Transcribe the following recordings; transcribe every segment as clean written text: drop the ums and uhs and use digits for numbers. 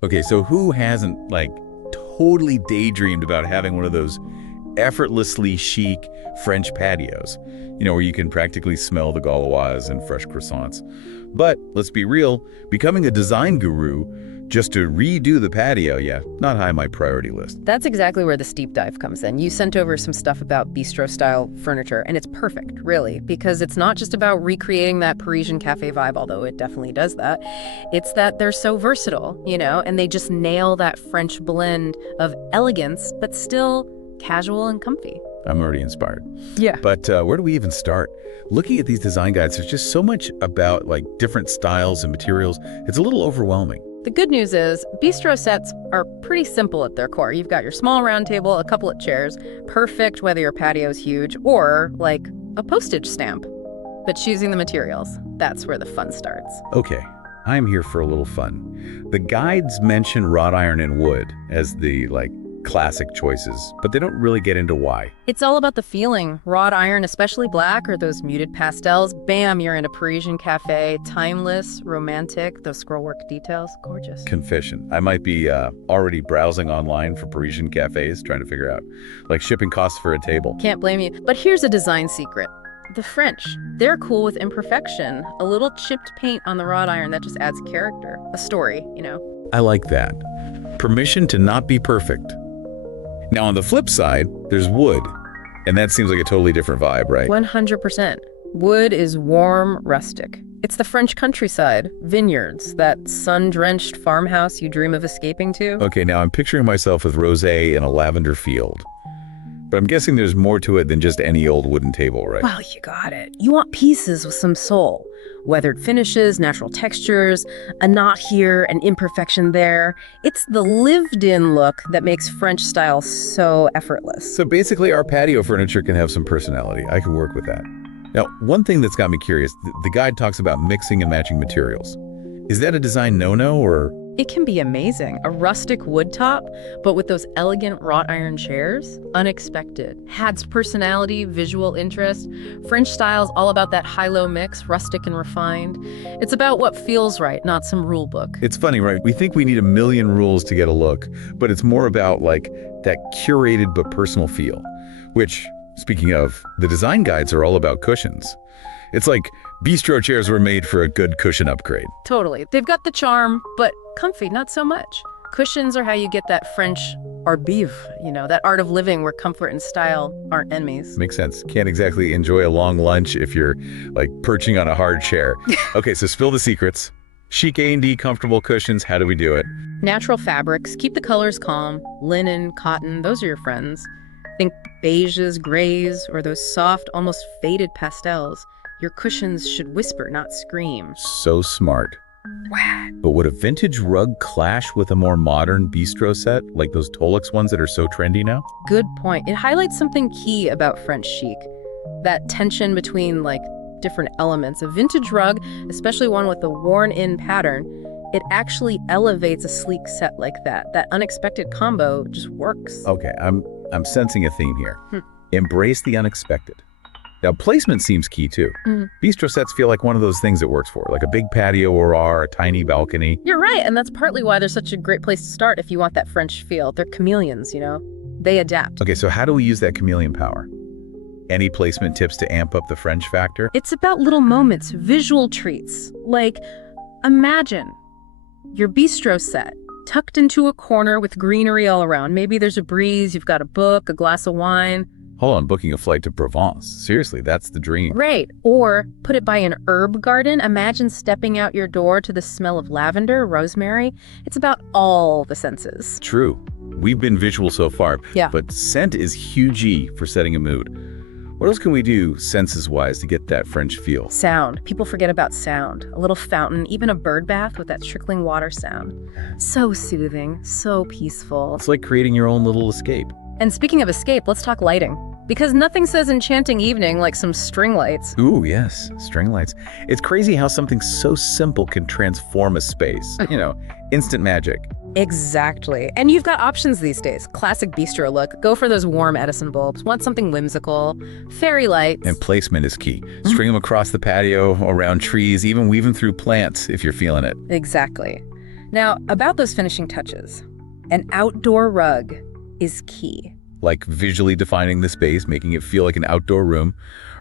Okay, so who hasn't, totally daydreamed about having one of those effortlessly chic French patios, where you can practically smell the gauloise and fresh croissants. But let's be real, becoming a design guru just to redo the patio, not high on my priority list. That's exactly where the steep dive comes in. You sent over some stuff about bistro-style furniture, and it's perfect, really, because it's not just about recreating that Parisian cafe vibe, although it definitely does that. It's that they're so versatile, and they just nail that French blend of elegance, but still casual and comfy. I'm already inspired. Yeah. But where do we even start? Looking at these design guides, there's just so much about different styles and materials. It's a little overwhelming. The good news is bistro sets are pretty simple at their core. You've got your small round table, a couple of chairs, perfect whether your patio's huge or like a postage stamp. But choosing the materials, that's where the fun starts. Okay, I'm here for a little fun. The guides mention wrought iron and wood as the classic choices, but they don't really get into why. It's all about the feeling. Wrought iron, especially black or those muted pastels, bam, you're in a Parisian cafe. Timeless, romantic, those scrollwork details, gorgeous. Confession, I might be already browsing online for Parisian cafes, trying to figure out shipping costs for a table. Can't blame you. But here's a design secret. The French, they're cool with imperfection. A little chipped paint on the wrought iron that just adds character, a story, I like that. Permission to not be perfect. Now, on the flip side, there's wood, and that seems like a totally different vibe, right? 100%. Wood is warm, rustic. It's the French countryside, vineyards, that sun-drenched farmhouse you dream of escaping to. Okay, now I'm picturing myself with rosé in a lavender field. But I'm guessing there's more to it than just any old wooden table, right? Well, you got it. You want pieces with some soul. Weathered finishes, natural textures, a knot here, an imperfection there. It's the lived-in look that makes French style so effortless. So basically, our patio furniture can have some personality. I can work with that. Now, one thing that's got me curious, the guide talks about mixing and matching materials. Is that a design no-no, or...? It can be amazing. A rustic wood top, but with those elegant wrought iron chairs, unexpected. Adds personality, visual interest. French style's all about that high-low mix, rustic and refined. It's about what feels right, not some rule book. It's funny, right? We think we need a million rules to get a look, but it's more about that curated but personal feel, which, speaking of, the design guides are all about cushions. It's like bistro chairs were made for a good cushion upgrade. Totally. They've got the charm, but comfy, not so much. Cushions are how you get that French art vivre, that art of living where comfort and style aren't enemies. Makes sense. Can't exactly enjoy a long lunch if you're perching on a hard chair. Okay, so spill the secrets. Chic A&D comfortable cushions, how do we do it? Natural fabrics, keep the colors calm. Linen, cotton, those are your friends. Think beiges, grays, or those soft, almost faded pastels. Your cushions should whisper, not scream. So smart. But would a vintage rug clash with a more modern bistro set, like those Tolix ones that are so trendy now? Good point. It highlights something key about French chic. That tension between, different elements. A vintage rug, especially one with a worn-in pattern, it actually elevates a sleek set like that. That unexpected combo just works. Okay, I'm sensing a theme here. Embrace the unexpected. Now, placement seems key, too. Bistro sets feel like one of those things it works for, like a big patio or a tiny balcony. You're right, and that's partly why they're such a great place to start if you want that French feel. They're chameleons, They adapt. Okay, so how do we use that chameleon power? Any placement tips to amp up the French factor? It's about little moments, visual treats. Imagine your bistro set tucked into a corner with greenery all around. Maybe there's a breeze, you've got a book, a glass of wine. Hold on, booking a flight to Provence. Seriously, that's the dream. Right. Or put it by an herb garden. Imagine stepping out your door to the smell of lavender, rosemary. It's about all the senses. True. We've been visual so far. Yeah. But scent is huge for setting a mood. What else can we do senses-wise to get that French feel? Sound. People forget about sound. A little fountain, even a bird bath with that trickling water sound. So soothing, so peaceful. It's like creating your own little escape. And speaking of escape, let's talk lighting. Because nothing says enchanting evening like some string lights. Ooh, yes, string lights. It's crazy how something so simple can transform a space. Instant magic. Exactly. And you've got options these days. Classic bistro look. Go for those warm Edison bulbs. Want something whimsical. Fairy lights. And placement is key. String them across the patio, around trees, even weave them through plants if you're feeling it. Exactly. Now, about those finishing touches, an outdoor rug is key. Like visually defining the space, making it feel like an outdoor room.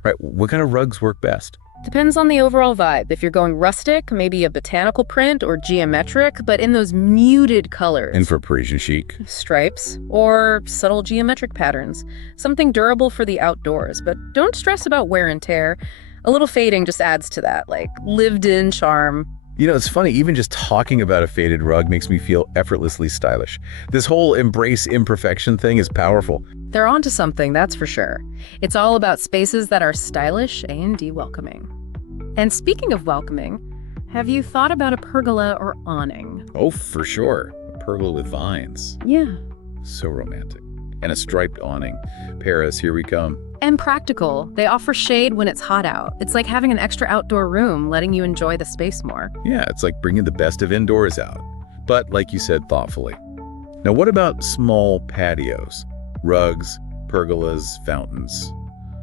Right, what kind of rugs work best? Depends on the overall vibe. If you're going rustic, maybe a botanical print or geometric, but in those muted colors. And for Parisian chic? Stripes or subtle geometric patterns. Something durable for the outdoors, but don't stress about wear and tear. A little fading just adds to that, like lived-in charm. You know, it's funny, even just talking about a faded rug makes me feel effortlessly stylish. This whole embrace imperfection thing is powerful. They're onto something, that's for sure. It's all about spaces that are stylish and welcoming. And speaking of welcoming, have you thought about a pergola or awning? Oh, for sure. A pergola with vines. Yeah. So romantic. And a striped awning. Paris, here we come. And practical. They offer shade when it's hot out. It's like having an extra outdoor room, letting you enjoy the space more. Yeah, it's like bringing the best of indoors out. But, like you said, thoughtfully. Now, what about small patios? Rugs, pergolas, fountains.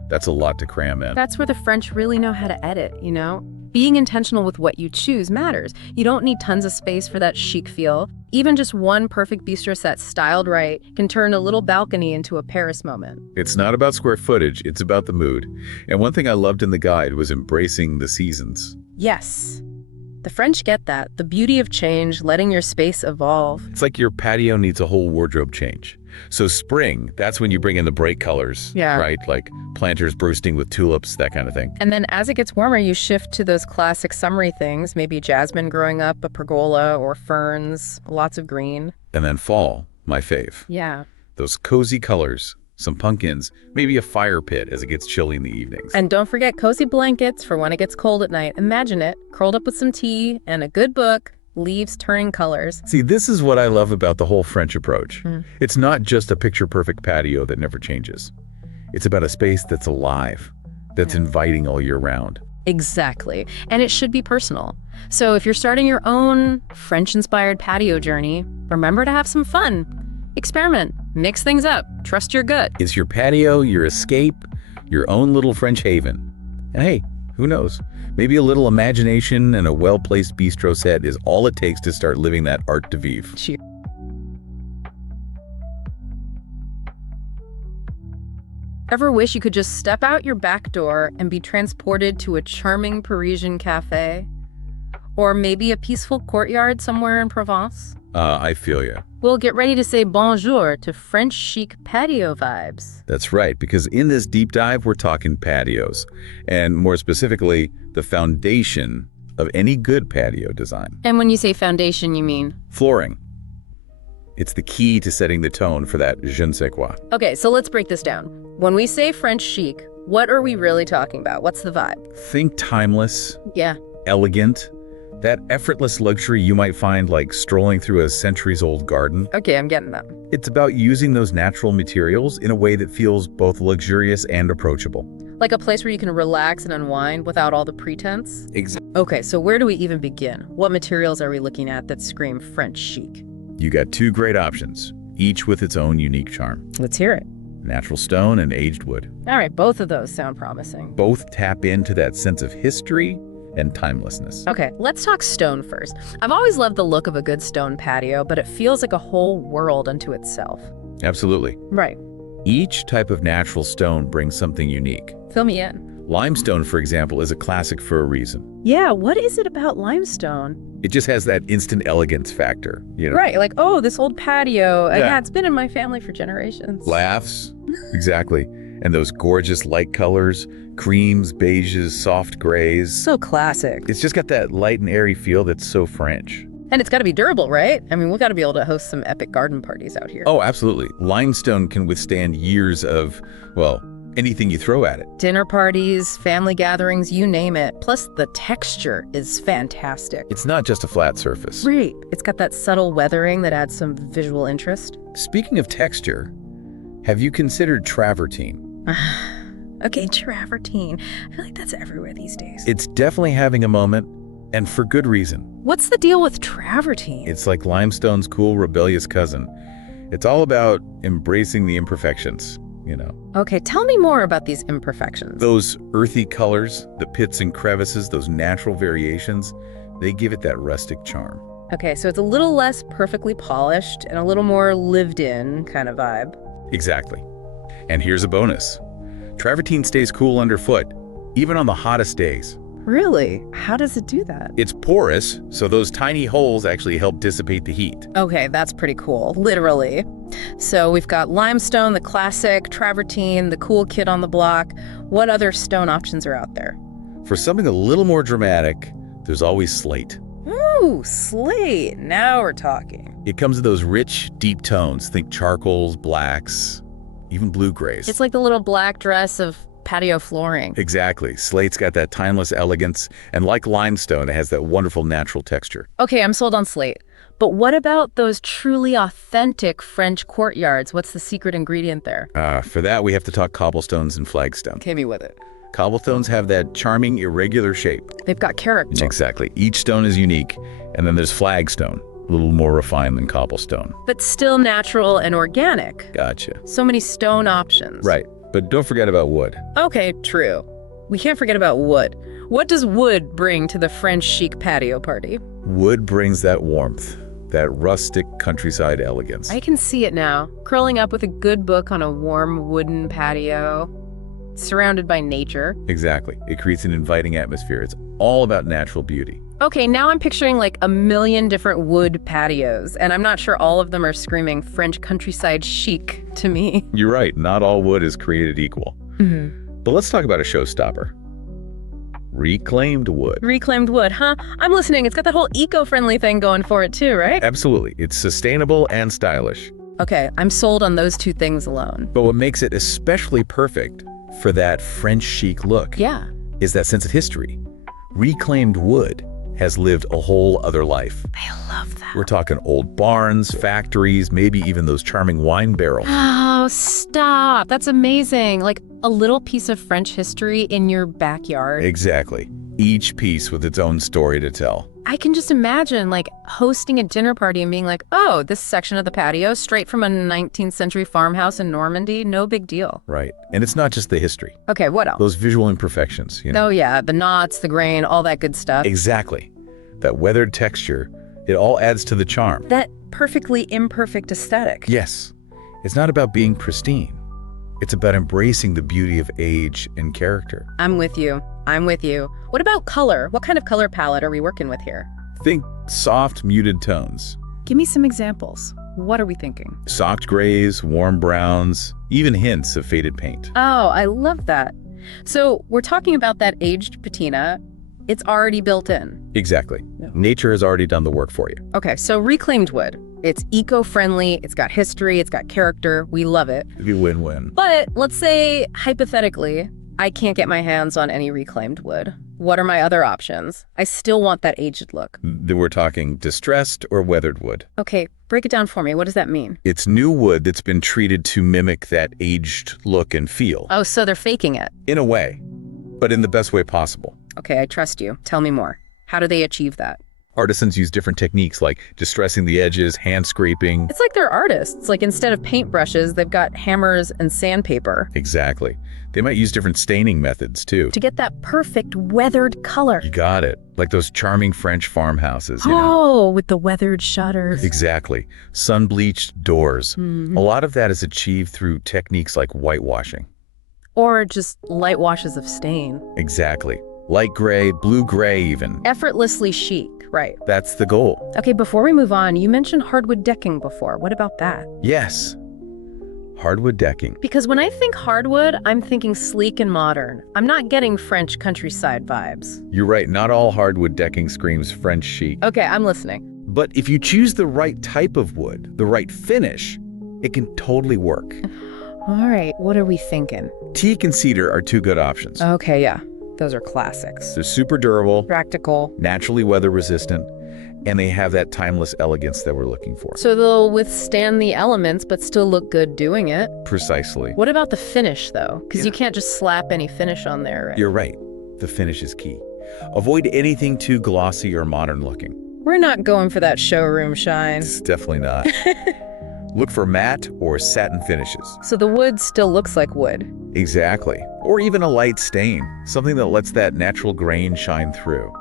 That's a lot to cram in. That's where the French really know how to edit, you know? Being intentional with what you choose matters. You don't need tons of space for that chic feel. Even just one perfect bistro set styled right can turn a little balcony into a Paris moment. It's not about square footage, it's about the mood. And one thing I loved in the guide was embracing the seasons. Yes. The French get that. The beauty of change, letting your space evolve. It's like your patio needs a whole wardrobe change. So spring, that's when you bring in the bright colors, Yeah. right? Like planters bursting with tulips, that kind of thing. And then as it gets warmer, you shift to those classic summery things, maybe jasmine growing up, a pergola, or ferns, lots of green. And then fall, my fave. Yeah. Those cozy colors, some pumpkins, maybe a fire pit as it gets chilly in the evenings. And don't forget cozy blankets for when it gets cold at night. Imagine it, curled up with some tea and a good book, leaves turning colors. See, this is what I love about the whole French approach. It's not just a picture-perfect patio that never changes. It's about a space that's alive, that's inviting all year round. Exactly. And it should be personal. So if you're starting your own French-inspired patio journey, remember to have some fun. Experiment. Mix things up. Trust your gut. It's your patio, your escape, your own little French haven. And hey, who knows? Maybe a little imagination and a well-placed bistro set is all it takes to start living that art de vivre. Cheers. Ever wish you could just step out your back door and be transported to a charming Parisian cafe? Or maybe a peaceful courtyard somewhere in Provence? I feel ya. We'll get ready to say bonjour to French chic patio vibes. That's right, because in this deep dive, we're talking patios, and more specifically, the foundation of any good patio design. And when you say foundation, you mean? Flooring. It's the key to setting the tone for that je ne sais quoi. Okay, so let's break this down. When we say French chic, what are we really talking about? What's the vibe? Think timeless, Yeah. elegant, that effortless luxury you might find like strolling through a centuries-old garden. Okay, I'm getting that. It's about using those natural materials in a way that feels both luxurious and approachable. Like a place where you can relax and unwind without all the pretense? Exactly. Okay, so where do we even begin? What materials are we looking at that scream French chic? You got two great options, each with its own unique charm. Let's hear it. Natural stone and aged wood. All right, both of those sound promising. Both tap into that sense of history and timelessness. Okay, let's talk stone first. I've always loved the look of a good stone patio, but it feels like a whole world unto itself. Absolutely. Right. Each type of natural stone brings something unique. Fill me in. Limestone, for example, is a classic for a reason. Yeah, what is it about limestone? It just has that instant elegance factor, you know. Right, like, oh, this old patio. Yeah. Yeah, it's been in my family for generations. Laughs. Exactly. And those gorgeous light colors, creams, beiges, soft grays. So classic. It's just got that light and airy feel that's so French. And it's got to be durable, right? I mean, we've got to be able to host some epic garden parties out here. Oh, absolutely. Limestone can withstand years of, well, anything you throw at it. Dinner parties, family gatherings, you name it. Plus, the texture is fantastic. It's not just a flat surface. Right. It's got that subtle weathering that adds some visual interest. Speaking of texture, have you considered travertine? Okay, travertine. I feel like that's everywhere these days. It's definitely having a moment, and for good reason. What's the deal with travertine? It's like limestone's cool, rebellious cousin. It's all about embracing the imperfections, you know. Okay, tell me more about these imperfections. Those earthy colors, the pits and crevices, those natural variations, they give it that rustic charm. Okay, so it's a little less perfectly polished and a little more lived in kind of vibe. Exactly. And here's a bonus. Travertine stays cool underfoot, even on the hottest days. Really? How does it do that? It's porous, so those tiny holes actually help dissipate the heat. Okay, that's pretty cool, literally. So we've got limestone, the classic, travertine, the cool kid on the block. What other stone options are out there? For something a little more dramatic, there's always slate. Ooh, slate. Now we're talking. It comes in those rich, deep tones. Think charcoals, blacks, even blue-grays. It's like the little black dress of patio flooring. Exactly. Slate's got that timeless elegance, and like limestone, it has that wonderful natural texture. Okay, I'm sold on slate. But what about those truly authentic French courtyards? What's the secret ingredient there? For that, we have to talk cobblestones and flagstone. Hit me with it. Cobblestones have that charming, irregular shape. They've got character. Exactly. Each stone is unique. And then there's flagstone, a little more refined than cobblestone. But still natural and organic. Gotcha. So many stone options. Right. But don't forget about wood. Okay, true. We can't forget about wood. What does wood bring to the French chic patio party? Wood brings that warmth, that rustic countryside elegance. I can see it now. Curling up with a good book on a warm wooden patio, surrounded by nature. Exactly. It creates an inviting atmosphere. It's all about natural beauty. Okay, now I'm picturing like a million different wood patios, and I'm not sure all of them are screaming French countryside chic to me. You're right. Not all wood is created equal. But let's talk about a showstopper. Reclaimed wood. Reclaimed wood, huh? I'm listening. It's got that whole eco-friendly thing going for it too, right? Absolutely. It's sustainable and stylish. Okay, I'm sold on those two things alone. But what makes it especially perfect for that French chic look Yeah. is that sense of history. Reclaimed wood has lived a whole other life. I love that. We're talking old barns, factories, maybe even those charming wine barrels. Oh, stop. That's amazing. Like a little piece of French history in your backyard. Exactly. Each piece with its own story to tell. I can just imagine like hosting a dinner party and being like, oh, this section of the patio, straight from a 19th century farmhouse in Normandy, no big deal. Right. And it's not just the history. Okay, what else? Those visual imperfections, Oh yeah, the knots, the grain, all that good stuff. Exactly. That weathered texture, it all adds to the charm. That perfectly imperfect aesthetic. Yes. It's not about being pristine. It's about embracing the beauty of age and character. I'm with you. I'm with you. What about color? What kind of color palette are we working with here? Think soft, muted tones. Give me some examples. What are we thinking? Soft grays, warm browns, even hints of faded paint. Oh, I love that. So we're talking about that aged patina. It's already built in. Exactly. Nature has already done the work for you. Okay, so reclaimed wood. It's eco-friendly, it's got history, it's got character. We love it. It'd be win-win. But let's say, hypothetically, I can't get my hands on any reclaimed wood. What are my other options? I still want that aged look. We're talking distressed or weathered wood. Okay, break it down for me. What does that mean? It's new wood that's been treated to mimic that aged look and feel. Oh, so they're faking it. In a way, but in the best way possible. Okay, I trust you. Tell me more. How do they achieve that? Artisans use different techniques like distressing the edges, hand scraping. It's like they're artists. Like instead of paintbrushes, they've got hammers and sandpaper. Exactly. They might use different staining methods too. To get that perfect weathered color. You got it. Like those charming French farmhouses, you know? Oh, with the weathered shutters. Exactly. Sun-bleached doors. A lot of that is achieved through techniques like whitewashing. Or just light washes of stain. Exactly. Light gray, blue-gray even. Effortlessly chic, right. That's the goal. Okay, before we move on, you mentioned hardwood decking before. What about that? Yes. Hardwood decking. Because when I think hardwood, I'm thinking sleek and modern. I'm not getting French countryside vibes. You're right, not all hardwood decking screams French chic. Okay, I'm listening. But if you choose the right type of wood, the right finish, it can totally work. All right, what are we thinking? Teak and cedar are two good options. Okay, yeah. Those are classics. They're super durable, Practical. naturally weather resistant, and they have that timeless elegance that we're looking for. So they'll withstand the elements, but still look good doing it. Precisely. What about the finish, though? Because you can't just slap any finish on there, right? You're right. The finish is key. Avoid anything too glossy or modern looking. We're not going for that showroom shine. It's definitely not. Look for matte or satin finishes. So the wood still looks like wood. Exactly. Or even a light stain, something that lets that natural grain shine through.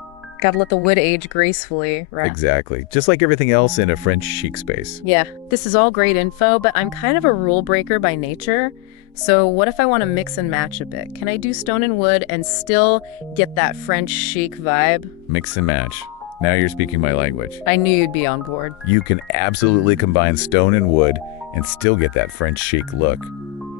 Gotta let the wood age gracefully, right? Exactly. Just like everything else in a French chic space. Yeah, this is all great info, but I'm kind of a rule breaker by nature. So what if I want to mix and match a bit? Can I do stone and wood and still get that French chic vibe? Mix and match. Now you're speaking my language. I knew you'd be on board. You can absolutely combine stone and wood and still get that French chic look.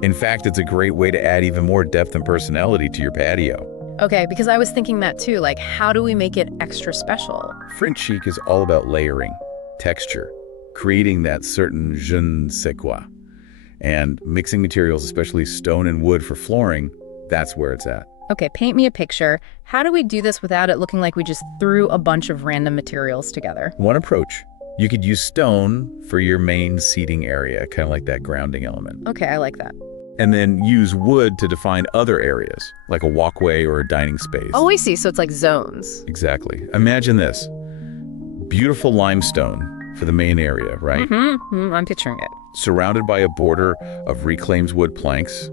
In fact, it's a great way to add even more depth and personality to your patio. Okay, because I was thinking that too, like how do we make it extra special? French chic is all about layering, texture, creating that certain je ne sais quoi. And mixing materials, especially stone and wood for flooring, that's where it's at. Okay, paint me a picture. How do we do this without it looking like we just threw a bunch of random materials together? One approach. You could use stone for your main seating area, kind of like that grounding element. Okay, I like that. And then use wood to define other areas, like a walkway or a dining space. Oh, I see. So it's like zones. Exactly. Imagine this. Beautiful limestone for the main area, right? I'm picturing it. Surrounded by a border of reclaimed wood planks.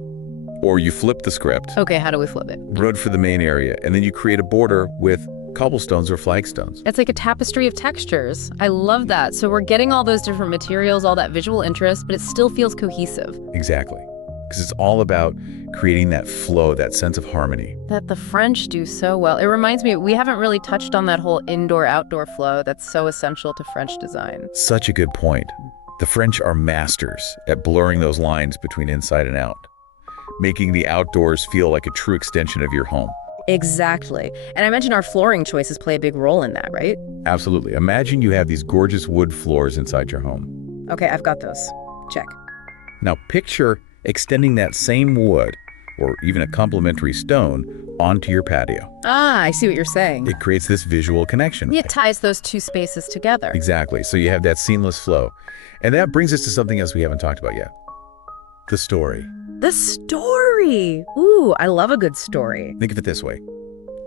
Or you flip the script. Okay, how do we flip it? Wood for the main area, and then you create a border with cobblestones or flagstones. It's like a tapestry of textures. I love that. So we're getting all those different materials, all that visual interest, but it still feels cohesive. Exactly. Because it's all about creating that flow, that sense of harmony. That the French do so well. It reminds me, we haven't really touched on that whole indoor-outdoor flow that's so essential to French design. Such a good point. The French are masters at blurring those lines between inside and out, making the outdoors feel like a true extension of your home. Exactly. And I mentioned our flooring choices play a big role in that, right? Absolutely. Imagine you have these gorgeous wood floors inside your home. Okay, I've got those. Check. Now picture extending that same wood, or even a complementary stone, onto your patio. Ah, I see what you're saying. It creates this visual connection. It ties those two spaces together. Exactly. So you have that seamless flow. And that brings us to something else we haven't talked about yet. The story. The story! Ooh, I love a good story. Think of it this way.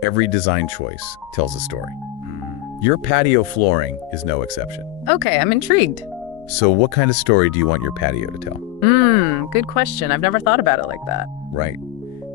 Every design choice tells a story. Your patio flooring is no exception. Okay, I'm intrigued. So what kind of story do you want your patio to tell? Good question. I've never thought about it like that. Right.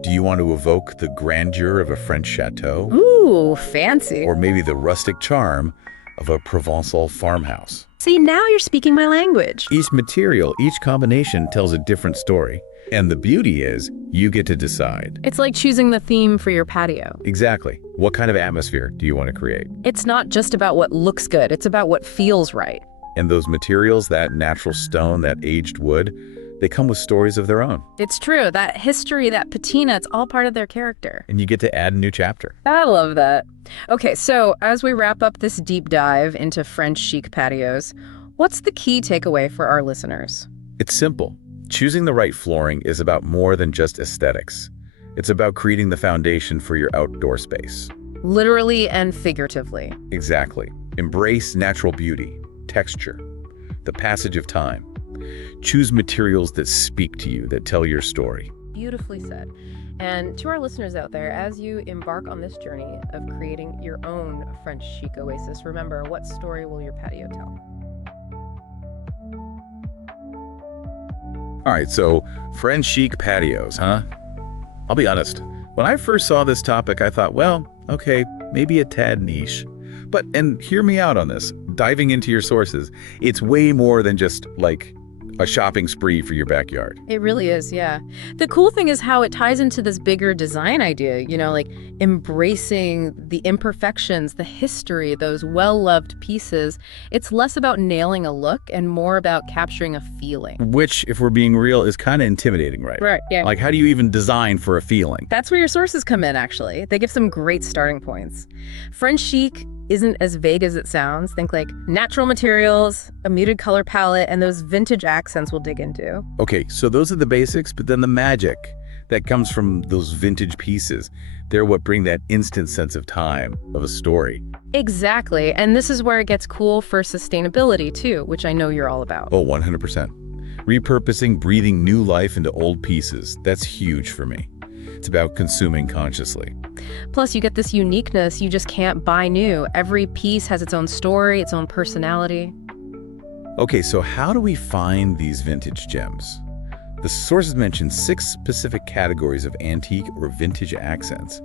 Do you want to evoke the grandeur of a French chateau? Ooh, fancy. Or maybe the rustic charm of a Provençal farmhouse? See, now you're speaking my language. Each material, each combination tells a different story. And the beauty is, you get to decide. It's like choosing the theme for your patio. Exactly. What kind of atmosphere do you want to create? It's not just about what looks good, it's about what feels right. And those materials, that natural stone, that aged wood, they come with stories of their own. It's true. That history, that patina, it's all part of their character. And you get to add a new chapter. I love that. Okay, so as we wrap up this deep dive into French chic patios, what's the key takeaway for our listeners? It's simple. Choosing the right flooring is about more than just aesthetics. It's about creating the foundation for your outdoor space. Literally and figuratively. Exactly. Embrace natural beauty, texture, the passage of time. Choose materials that speak to you, that tell your story. Beautifully said. And to our listeners out there, as you embark on this journey of creating your own French chic oasis, remember, what story will your patio tell? All right, so French chic patios, huh? I'll be honest. When I first saw this topic, I thought, well, okay, maybe a tad niche. And hear me out on this. Diving into your sources, it's way more than just like a shopping spree for your backyard. It really is, yeah. The cool thing is how it ties into this bigger design idea, like embracing the imperfections, the history, those well-loved pieces. It's less about nailing a look and more about capturing a feeling. Which, if we're being real, is kind of intimidating, right? Right, yeah. Like, how do you even design for a feeling? That's where your sources come in, actually. They give some great starting points. French chic isn't as vague as it sounds. Think like natural materials, a muted color palette, and those vintage accents we'll dig into. Okay, so those are the basics, but then the magic that comes from those vintage pieces, they're what bring that instant sense of time, of a story. Exactly, and this is where it gets cool for sustainability too, which I know you're all about. Oh, 100%. Repurposing, breathing new life into old pieces, that's huge for me. It's about consuming consciously. Plus, you get this uniqueness you just can't buy new. Every piece has its own story, its own personality. Okay, so how do we find these vintage gems? The sources mention 6 specific categories of antique or vintage accents.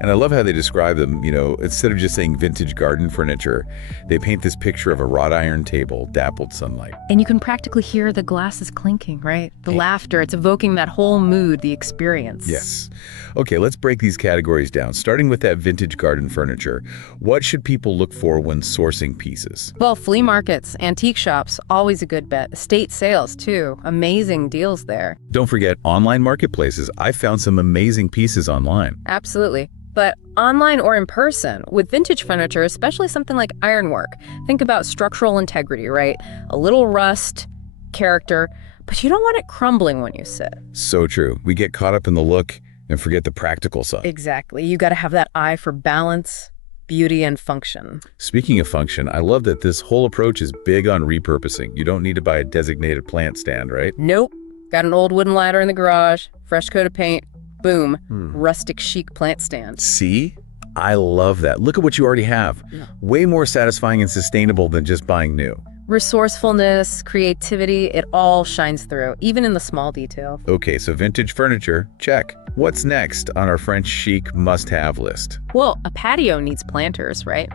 And I love how they describe them, instead of just saying vintage garden furniture, they paint this picture of a wrought iron table, dappled sunlight. And you can practically hear the glasses clinking, right? The laughter, it's evoking that whole mood, the experience. Yes. Okay, let's break these categories down. Starting with that vintage garden furniture, what should people look for when sourcing pieces? Well, flea markets, antique shops, always a good bet. Estate sales, too. Amazing deals there. Don't forget online marketplaces. I found some amazing pieces online. Absolutely. But online or in person, with vintage furniture, especially something like ironwork, think about structural integrity, right? A little rust, character, but you don't want it crumbling when you sit. So true. We get caught up in the look and forget the practical side. Exactly. You got to have that eye for balance, beauty, and function. Speaking of function, I love that this whole approach is big on repurposing. You don't need to buy a designated plant stand, right? Nope. Got an old wooden ladder in the garage, fresh coat of paint, boom, rustic chic plant stand. See? I love that. Look at what you already have. Yeah. Way more satisfying and sustainable than just buying new. Resourcefulness, creativity, it all shines through, even in the small details. Okay, so vintage furniture, check. What's next on our French chic must-have list? Well, a patio needs planters, right?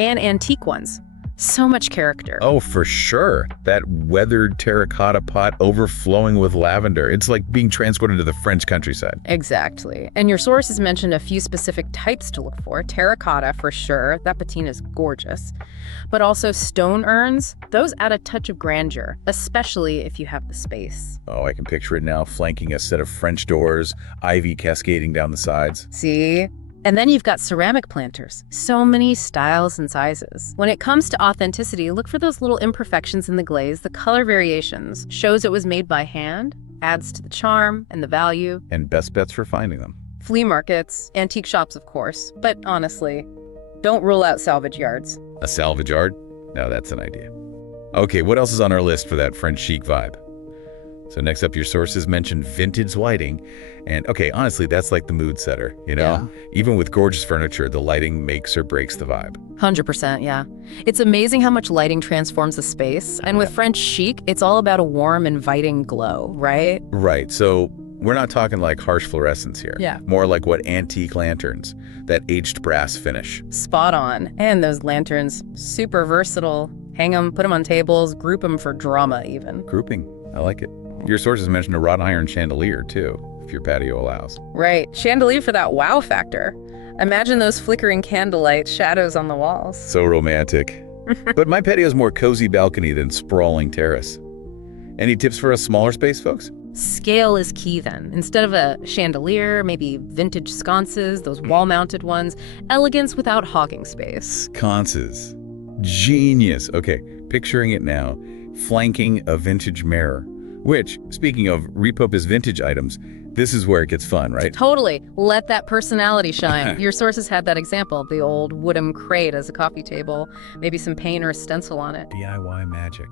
And antique ones. So much character. Oh, for sure. That weathered terracotta pot overflowing with lavender. It's like being transported to the French countryside. Exactly. And your sources mentioned a few specific types to look for. Terracotta, for sure. That patina is gorgeous. But also stone urns. Those add a touch of grandeur, especially if you have the space. Oh, I can picture it now, flanking a set of French doors, ivy cascading down the sides. See? And then you've got ceramic planters. So many styles and sizes. When it comes to authenticity, look for those little imperfections in the glaze, the color variations. Shows it was made by hand, adds to the charm and the value. And best bets for finding them. Flea markets, antique shops, of course. But honestly, don't rule out salvage yards. A salvage yard? Now that's an idea. Okay, what else is on our list for that French chic vibe? So next up, your sources mentioned vintage lighting. And okay, honestly, that's like the mood setter, Yeah. Even with gorgeous furniture, the lighting makes or breaks the vibe. 100%, yeah. It's amazing how much lighting transforms a space. And with French chic, it's all about a warm, inviting glow, right? Right, so we're not talking like harsh fluorescence here. Yeah. More like what antique lanterns, that aged brass finish. Spot on. And those lanterns, super versatile. Hang them, put them on tables, group them for drama even. Grouping, I like it. Your sources mentioned a wrought iron chandelier too, if your patio allows. Right. Chandelier for that wow factor. Imagine those flickering candlelight shadows on the walls. So romantic. But my patio's more cozy balcony than sprawling terrace. Any tips for a smaller space, folks? Scale is key then. Instead of a chandelier, maybe vintage sconces, those wall-mounted ones. Elegance without hogging space. Sconces. Genius. Okay, picturing it now. Flanking a vintage mirror. Which, speaking of repurposed vintage items, this is where it gets fun, right? Totally. Let that personality shine. Your sources had that example, the old wooden crate as a coffee table, maybe some paint or a stencil on it. DIY magic.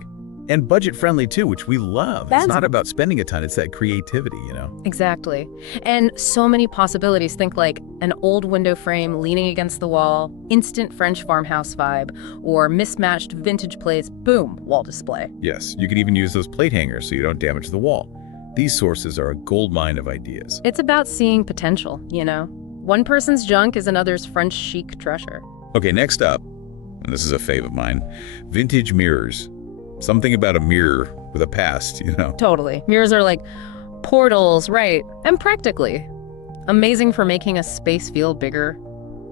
And budget-friendly too, which we love. It's not about spending a ton, it's that creativity, Exactly. And so many possibilities. Think like an old window frame leaning against the wall, instant French farmhouse vibe, or mismatched vintage plates, boom, wall display. Yes, you could even use those plate hangers so you don't damage the wall. These sources are a goldmine of ideas. It's about seeing potential, One person's junk is another's French chic treasure. Okay, next up, and this is a fave of mine, vintage mirrors. Something about a mirror with a past, Totally. Mirrors are like portals, right? And practically. Amazing for making a space feel bigger.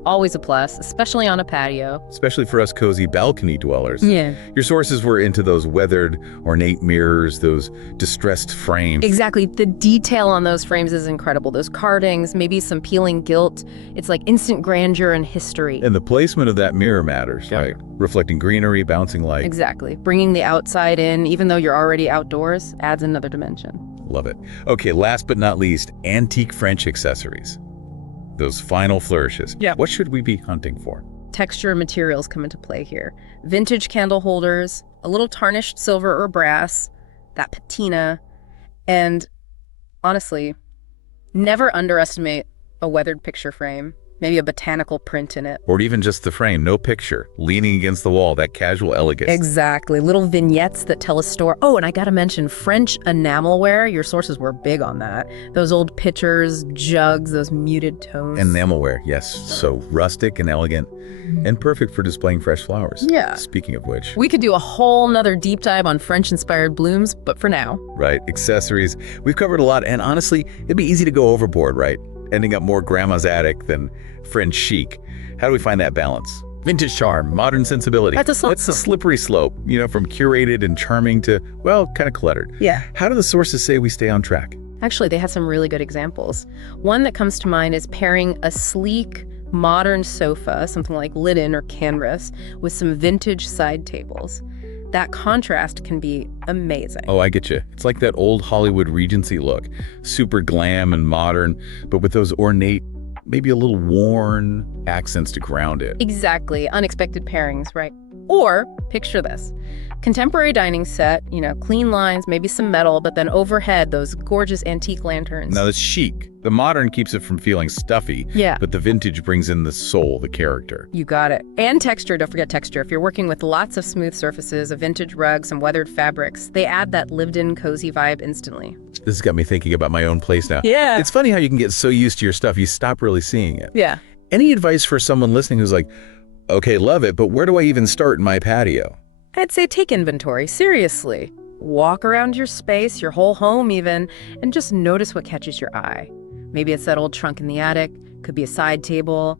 Always a plus, especially on a patio. Especially for us cozy balcony dwellers. Yeah. Your sources were into those weathered, ornate mirrors, those distressed frames. Exactly. The detail on those frames is incredible. Those carvings, maybe some peeling gilt. It's like instant grandeur and history. And the placement of that mirror matters, right? Reflecting greenery, bouncing light. Exactly. Bringing the outside in, even though you're already outdoors, adds another dimension. Love it. Okay, last but not least, antique French accessories. Those final flourishes. Yeah. What should we be hunting for? Texture and materials come into play here. Vintage candle holders, a little tarnished silver or brass, that patina, and honestly, never underestimate a weathered picture frame. Maybe a botanical print in it. Or even just the frame, no picture, leaning against the wall, that casual elegance. Exactly. Little vignettes that tell a story. Oh, and I gotta mention French enamelware. Your sources were big on that. Those old pitchers, jugs, those muted tones. Enamelware, yes. So rustic and elegant and perfect for displaying fresh flowers. Yeah. Speaking of which. We could do a whole nother deep dive on French-inspired blooms, but for now. Right, accessories. We've covered a lot, and honestly, it'd be easy to go overboard, right? Ending up more grandma's attic than French chic. How do we find that balance? Vintage charm, modern sensibility. That's a slippery slope, from curated and charming to, well, kind of cluttered. Yeah. How do the sources say we stay on track? Actually, they have some really good examples. One that comes to mind is pairing a sleek, modern sofa, something like linen or canvas, with some vintage side tables. That contrast can be amazing. Oh, I get you. It's like that old Hollywood Regency look. Super glam and modern, but with those ornate, maybe a little worn accents to ground it. Exactly. Unexpected pairings, right? Or, picture this. Contemporary dining set, clean lines, maybe some metal, but then overhead, those gorgeous antique lanterns. Now, that's chic. The modern keeps it from feeling stuffy, Yeah. but the vintage brings in the soul, the character. You got it. And texture, don't forget texture. If you're working with lots of smooth surfaces, a vintage rug, some weathered fabrics, they add that lived-in, cozy vibe instantly. This has got me thinking about my own place now. Yeah. It's funny how you can get so used to your stuff, you stop really seeing it. Yeah. Any advice for someone listening who's like, okay, love it, but where do I even start in my patio? I'd say take inventory, seriously. Walk around your space, your whole home even, and just notice what catches your eye. Maybe it's that old trunk in the attic, could be a side table,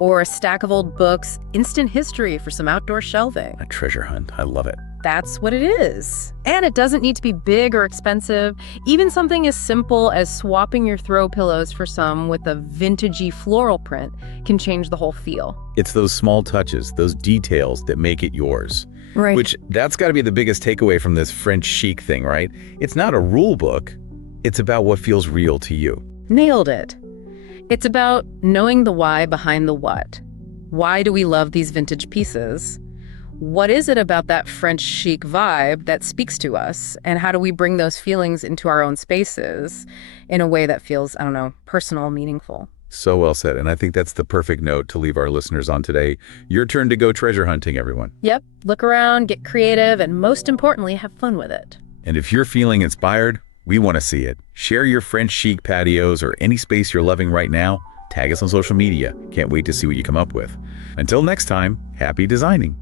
or a stack of old books, instant history for some outdoor shelving. A treasure hunt. I love it. That's what it is. And it doesn't need to be big or expensive. Even something as simple as swapping your throw pillows for some with a vintagey floral print can change the whole feel. It's those small touches, those details that make it yours. Right. Which, that's got to be the biggest takeaway from this French chic thing, right? It's not a rule book. It's about what feels real to you. Nailed it. It's about knowing the why behind the what. Why do we love these vintage pieces? What is it about that French chic vibe that speaks to us? And how do we bring those feelings into our own spaces in a way that feels, personal, meaningful? So well said. And I think that's the perfect note to leave our listeners on today. Your turn to go treasure hunting, everyone. Yep. Look around, get creative, and most importantly, have fun with it. And if you're feeling inspired, we want to see it. Share your French chic patios or any space you're loving right now. Tag us on social media. Can't wait to see what you come up with. Until next time, happy designing.